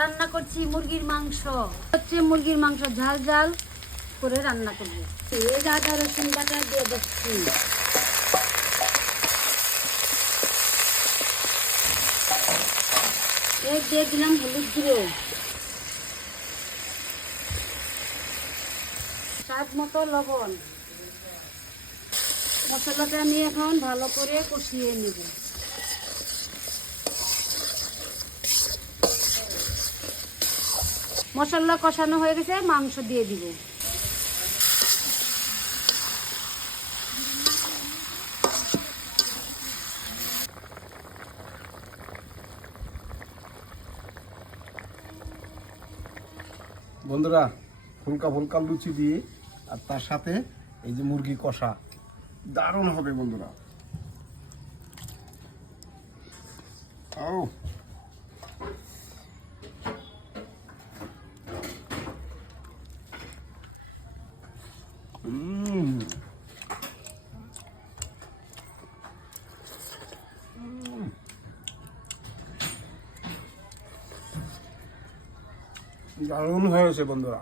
রান্না করছি মুরগির মাংস। হচ্ছে মুরগির মাংস ঝাল ঝাল করে রান্না করবো। এই আদা রসুন বাটা দিয়ে দিচ্ছি। এই দিয়ে দিলাম হলুদ গুঁড়ো, স্বাদ মতো লবণ। মশলাটা নিয়ে এখন ভালো করে কষিয়ে নেব। মশলা কষানো হয়ে গেছে, মাংস দিয়ে দিব। বন্ধুরা, ফুলকা ফুলকা লুচি দিয়ে আর তার সাথে এই যে মুরগি কষা দারুণ হবে বন্ধুরা। ও দারুণ হয়েছে বন্ধুরা।